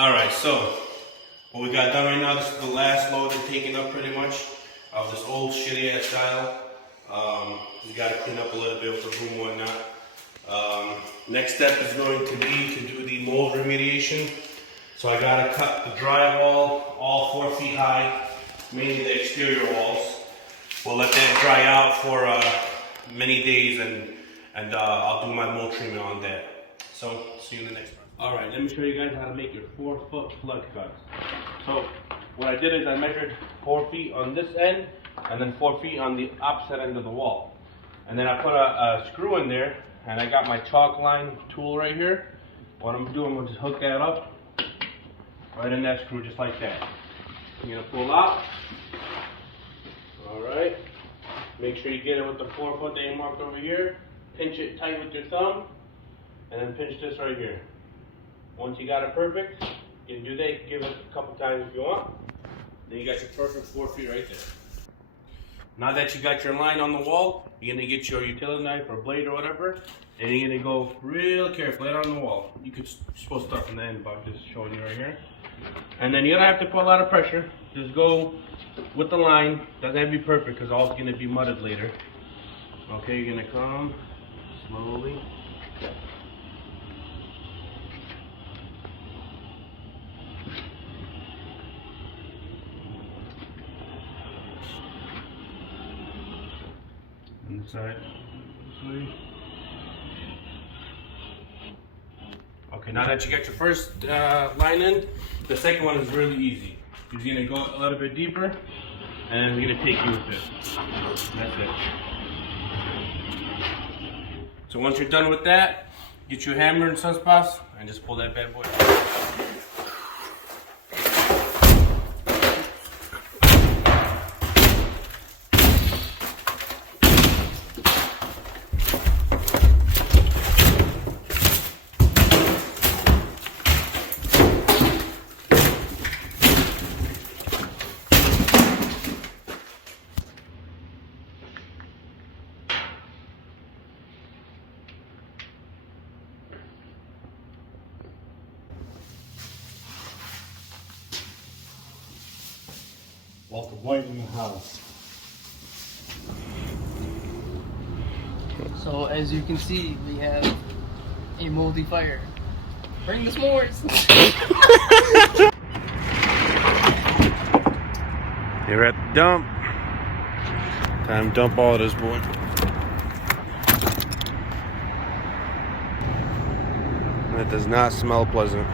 Alright, so what we got done right now, this is the last load and taken up pretty much of this old shitty ass tile. We got to clean up a little bit with the room and whatnot. Next step is going to be to do the mold remediation. So I got to cut the drywall all 4 feet high, mainly the exterior walls. We'll let that dry out for many days, and I'll do my mold treatment on that. So see you in the next part. Alright, let me show you guys how to make your 4-foot plug cuts. So what I did is I measured 4 feet on this end and then 4 feet on the opposite end of the wall. And then I put a screw in there, and I got my chalk line tool right here. What I'm doing is just hook that up right in that screw just like that. You're going to pull out. Alright. Make sure you get it with the 4 foot that you marked over here. Pinch it tight with your thumb, and then pinch this right here. Once you got it perfect, you can do that. Give it a couple times if you want. Then you got your perfect 4 feet right there. Now that you got your line on the wall, you're gonna get your utility knife or blade or whatever, and you're gonna go real carefully right on the wall. You're supposed to start from the end, but I'm just showing you right here. And then you don't have to put a lot of pressure. Just go with the line. Doesn't have to be perfect because all it's gonna be mudded later. Okay, you're gonna come slowly. Inside. Okay, now that you got your first line in, the second one is really easy. He's gonna go a little bit deeper, and he's gonna take you with it. That's it. So once you're done with that, get your hammer and sunspots and just pull that bad boy out. Walter White in the house. So as you can see, we have a moldy fire. Bring the s'mores! You're at the dump. Time to dump all this, boy. That does not smell pleasant.